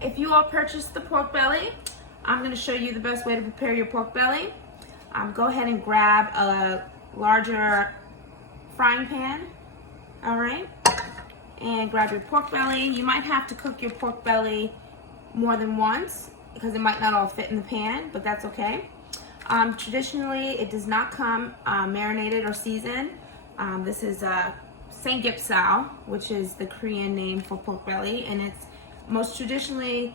If you all purchased the pork belly, I'm going to show you the best way to prepare your pork belly. Go ahead and grab a larger frying pan, all right? And grab your pork belly. You might have to cook your pork belly more than once because it might not all fit in the pan, but that's okay. Traditionally, it does not come marinated or seasoned. This is samgyeopsal, which is the Korean name for pork belly, and it's most traditionally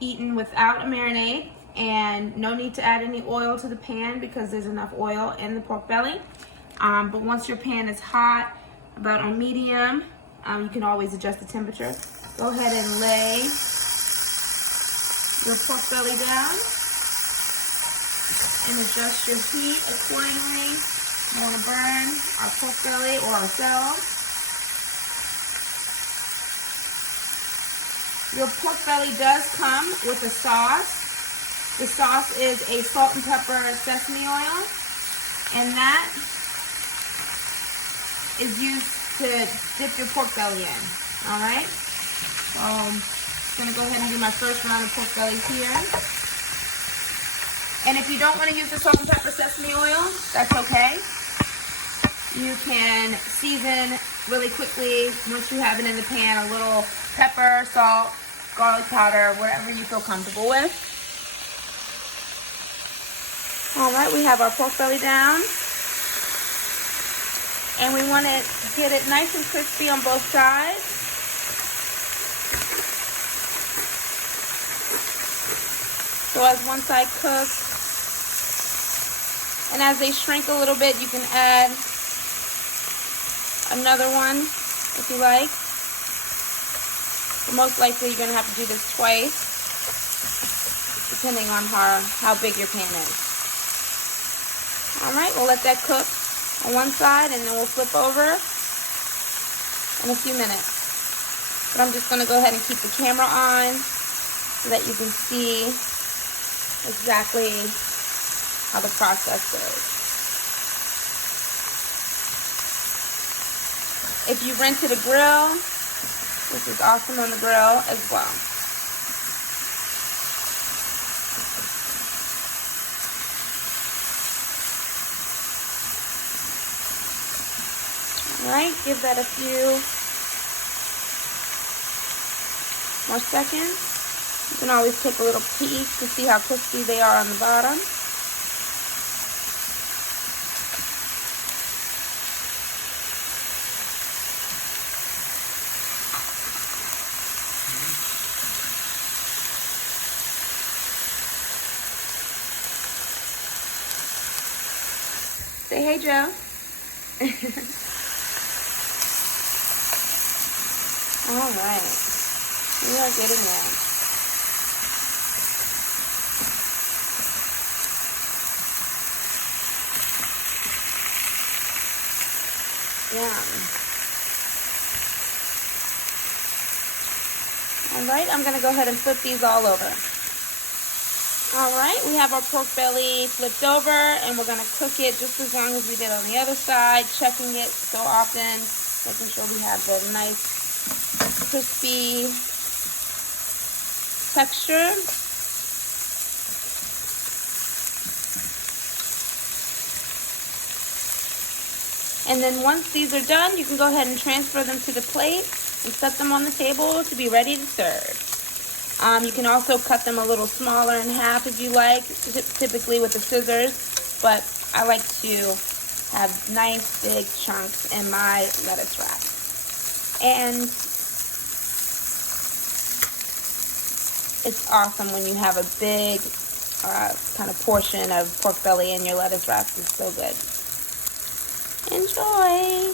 eaten without a marinade, and no need to add any oil to the pan because there's enough oil in the pork belly. But once your pan is hot, about on medium, you can always adjust the temperature. Go ahead and lay your pork belly down and adjust your heat accordingly. You want to burn our pork belly or ourselves. Your pork belly does come with a sauce. The sauce is a salt and pepper sesame oil, and that is used to dip your pork belly in. All right. So I'm gonna go ahead and do my first round of pork bellies here. And if you don't want to use the salt and pepper sesame oil, that's okay. You can season really quickly once you have it in the pan, a little pepper, salt, garlic powder, whatever you feel comfortable with. All right, we have our pork belly down. And we want to get it nice and crispy on both sides. So as one side cooks, and as they shrink a little bit, you can add another one if you like. But most likely you're going to have to do this twice, depending on how big your pan is. Alright, we'll let that cook on one side and then we'll flip over in a few minutes. But I'm just going to go ahead and keep the camera on so that you can see exactly how the process goes. If you rented a grill, this is awesome on the grill as well. Alright, give that a few more seconds. You can always take a little peek to see how crispy they are on the bottom. Say hey, Joe. All right, we are getting there. Yum. All right, I'm gonna go ahead and flip these all over. All right, we have our pork belly flipped over, and we're gonna cook it just as long as we did on the other side, checking it so often, making sure we have the nice crispy texture. And then once these are done, you can go ahead and transfer them to the plate and set them on the table to be ready to serve. You can also cut them a little smaller in half if you like, typically with the scissors, but I like to have nice big chunks in my lettuce wrap. And it's awesome when you have a big kind of portion of pork belly in your lettuce wraps. It's so good. Enjoy!